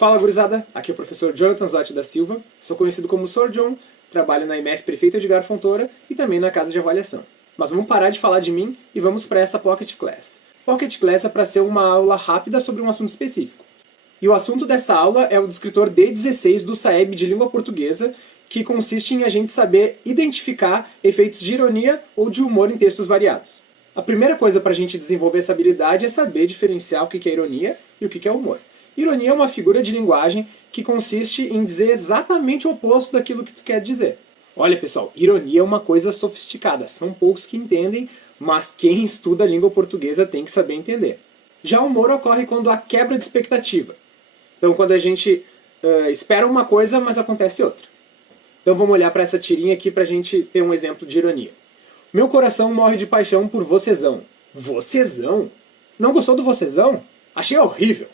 Fala, gurizada! Aqui é o professor Jonathan Zotti da Silva, sou conhecido como Sr. John, trabalho na IMF Prefeito Edgar Fontoura e também na Casa de Avaliação. Mas vamos parar de falar de mim e vamos para essa Pocket Class. Pocket Class é para ser uma aula rápida sobre um assunto específico. E o assunto dessa aula é o descritor D16 do SAEB de Língua Portuguesa, que consiste em a gente saber identificar efeitos de ironia ou de humor em textos variados. A primeira coisa para a gente desenvolver essa habilidade é saber diferenciar o que é ironia e o que é humor. Ironia é uma figura de linguagem que consiste em dizer exatamente o oposto daquilo que tu quer dizer. Olha, pessoal, ironia é uma coisa sofisticada. São poucos que entendem, mas quem estuda a língua portuguesa tem que saber entender. Já o humor ocorre quando há quebra de expectativa. Então, quando a gente espera uma coisa, mas acontece outra. Então, vamos olhar para essa tirinha aqui para a gente ter um exemplo de ironia. Meu coração morre de paixão por vocêzão. Vocêzão? Não gostou do vocêzão? Achei horrível.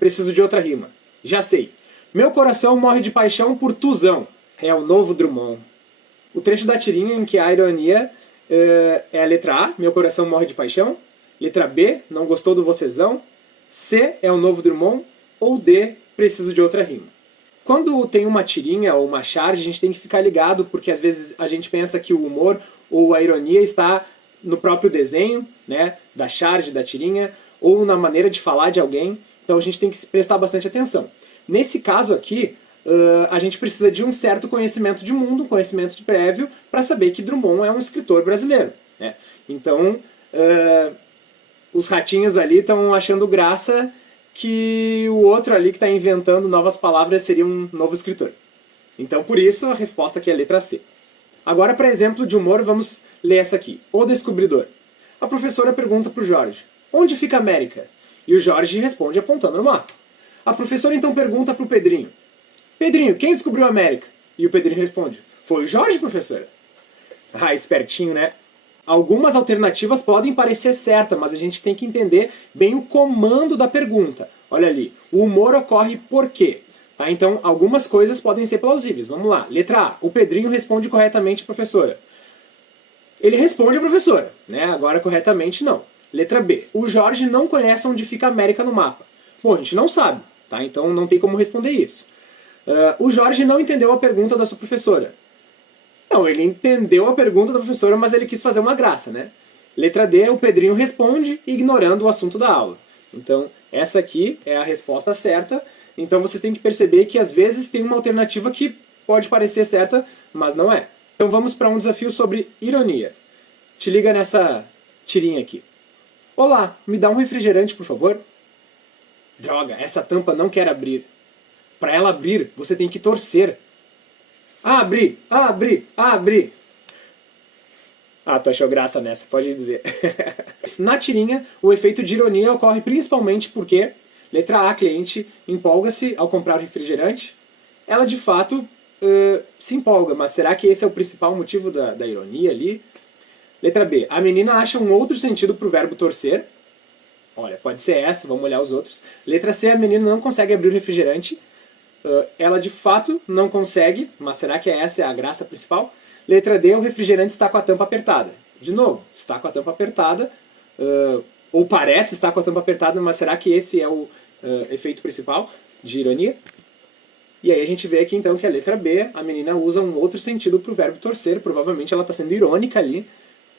Preciso de outra rima. Já sei. Meu coração morre de paixão por tuzão. É o novo Drummond. O trecho da tirinha em que há ironia é a letra A, meu coração morre de paixão. Letra B, não gostou do vocêzão. C, é o novo Drummond. Ou D, preciso de outra rima. Quando tem uma tirinha ou uma charge, a gente tem que ficar ligado, porque às vezes a gente pensa que o humor ou a ironia está no próprio desenho, né, da charge, da tirinha, ou na maneira de falar de alguém. Então a gente tem que prestar bastante atenção. Nesse caso aqui, a gente precisa de um certo conhecimento de mundo, um conhecimento prévio, para saber que Drummond é um escritor brasileiro, né? Então, os ratinhos ali estão achando graça que o outro ali que está inventando novas palavras seria um novo escritor. Então, por isso, a resposta aqui é a letra C. Agora, para exemplo de humor, vamos ler essa aqui. O Descobridor. A professora pergunta para o Jorge, onde fica a América? E o Jorge responde apontando no mapa. A professora então pergunta para o Pedrinho, Pedrinho, quem descobriu a América? E o Pedrinho responde, foi o Jorge, professora. Ah, espertinho, né? Algumas alternativas podem parecer certas, mas a gente tem que entender bem o comando da pergunta. Olha ali, o humor ocorre por quê? Tá? Então, algumas coisas podem ser plausíveis. Vamos lá. Letra A. O Pedrinho responde corretamente a professora. Ele responde a professora, né? Agora, corretamente, não. Letra B. O Jorge não conhece onde fica a América no mapa. Bom, a gente não sabe, tá? Então não tem como responder isso. O Jorge não entendeu a pergunta da sua professora. Não, ele entendeu a pergunta da professora, mas ele quis fazer uma graça, né? Letra D, o Pedrinho responde, ignorando o assunto da aula. Então, essa aqui é a resposta certa. Então, vocês têm que perceber que, às vezes, tem uma alternativa que pode parecer certa, mas não é. Então, vamos para um desafio sobre ironia. Te liga nessa tirinha aqui. Olá, me dá um refrigerante, por favor? Droga, essa tampa não quer abrir. Para ela abrir, você tem que torcer. Abre, abre, abre. Ah, tu achou graça nessa, pode dizer. Na tirinha, o efeito de ironia ocorre principalmente porque, letra A, cliente empolga-se ao comprar refrigerante. Ela, de fato, se empolga, mas será que esse é o principal motivo da ironia ali? Letra B, a menina acha um outro sentido para o verbo torcer. Olha, pode ser essa, vamos olhar os outros. Letra C, a menina não consegue abrir o refrigerante. Ela de fato não consegue, mas será que essa é a graça principal? Letra D, o refrigerante está com a tampa apertada. De novo, está com a tampa apertada, ou parece estar com a tampa apertada, mas será que esse é o efeito principal de ironia? E aí a gente vê aqui então que a letra B, a menina usa um outro sentido para o verbo torcer, provavelmente ela está sendo irônica ali,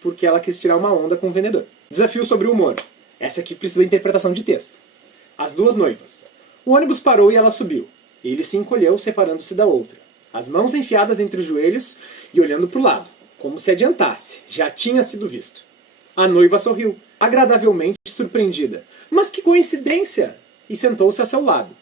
porque ela quis tirar uma onda com o vendedor. Desafio sobre o humor. Essa aqui precisa de interpretação de texto. As duas noivas. O ônibus parou e ela subiu. Ele se encolheu, separando-se da outra. As mãos enfiadas entre os joelhos e olhando para o lado, como se adiantasse. Já tinha sido visto. A noiva sorriu, agradavelmente surpreendida. Mas que coincidência! E sentou-se a seu lado.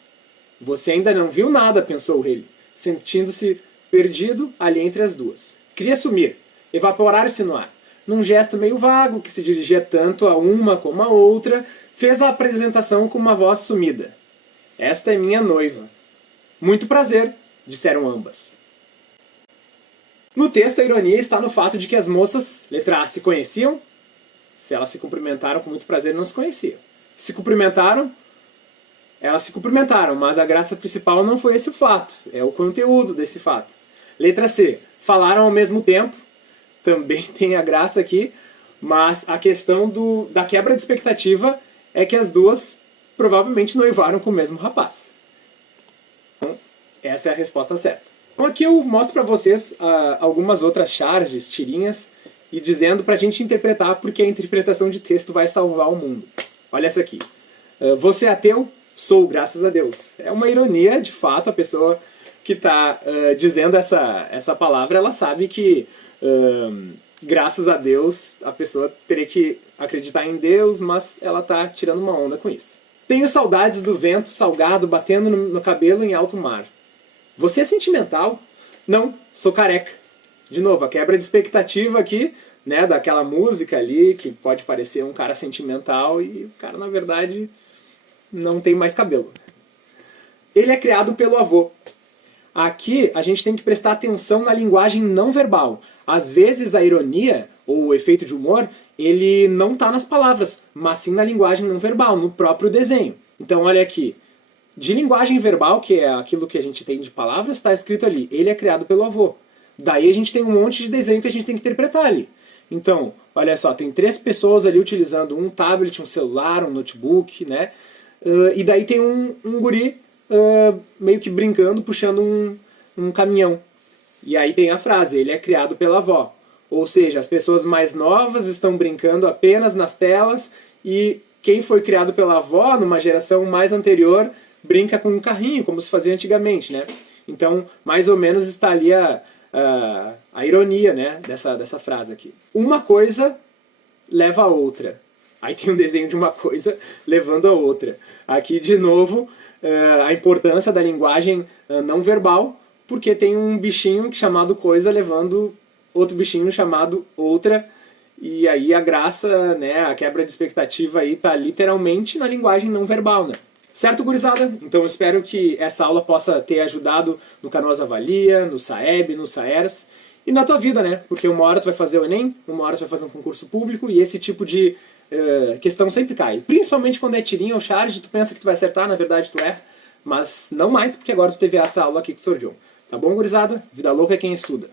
Você ainda não viu nada, pensou ele, sentindo-se perdido ali entre as duas. Queria sumir, evaporar-se no ar. Num gesto meio vago, que se dirigia tanto a uma como a outra, fez a apresentação com uma voz sumida. Esta é minha noiva. Muito prazer, disseram ambas. No texto, a ironia está no fato de que as moças, letra A, se conheciam. Se elas se cumprimentaram com muito prazer, não se conheciam. Se cumprimentaram, elas se cumprimentaram, mas a graça principal não foi esse o fato, é o conteúdo desse fato. Letra C, falaram ao mesmo tempo. Também tem a graça aqui, mas a questão da quebra de expectativa é que as duas provavelmente noivaram com o mesmo rapaz. Essa é a resposta certa. Então aqui eu mostro para vocês algumas outras charges, tirinhas, e dizendo para a gente interpretar porque a interpretação de texto vai salvar o mundo. Olha essa aqui. Você é ateu? Sou, graças a Deus. É uma ironia, de fato, a pessoa que está dizendo essa palavra, ela sabe que, graças a Deus, a pessoa teria que acreditar em Deus, mas ela está tirando uma onda com isso. Tenho saudades do vento salgado batendo no cabelo em alto mar. Você é sentimental? Não, sou careca. De novo, a quebra de expectativa aqui, né, daquela música ali, que pode parecer um cara sentimental e o cara, na verdade, não tem mais cabelo. Ele é criado pelo avô. Aqui a gente tem que prestar atenção na linguagem não verbal. Às vezes a ironia, ou o efeito de humor, ele não está nas palavras, mas sim na linguagem não verbal, no próprio desenho. Então olha aqui. De linguagem verbal, que é aquilo que a gente tem de palavras, está escrito ali, ele é criado pelo avô. Daí a gente tem um monte de desenho que a gente tem que interpretar ali. Então, olha só, tem 3 pessoas ali utilizando um tablet, um celular, um notebook, né? E daí tem um guri meio que brincando, puxando um caminhão. E aí tem a frase, ele é criado pela avó. Ou seja, as pessoas mais novas estão brincando apenas nas telas e quem foi criado pela avó, numa geração mais anterior, brinca com um carrinho, como se fazia antigamente, né? Então, mais ou menos está ali a ironia, né, dessa frase aqui. Uma coisa leva a outra. Aí tem um desenho de uma coisa levando a outra. Aqui, de novo, a importância da linguagem não verbal, porque tem um bichinho chamado coisa levando outro bichinho chamado outra, e aí a graça, né, a quebra de expectativa aí tá literalmente na linguagem não verbal, né? Certo, gurizada? Então eu espero que essa aula possa ter ajudado no Canoas Avalia, no Saeb, no Saers e na tua vida, né? Porque uma hora tu vai fazer o Enem, uma hora tu vai fazer um concurso público e esse tipo de questão sempre cai. Principalmente quando é tirinha ou charge, tu pensa que tu vai acertar, na verdade tu erra, mas não mais porque agora tu teve essa aula aqui com o Sr. John. Tá bom, gurizada? Vida louca é quem estuda.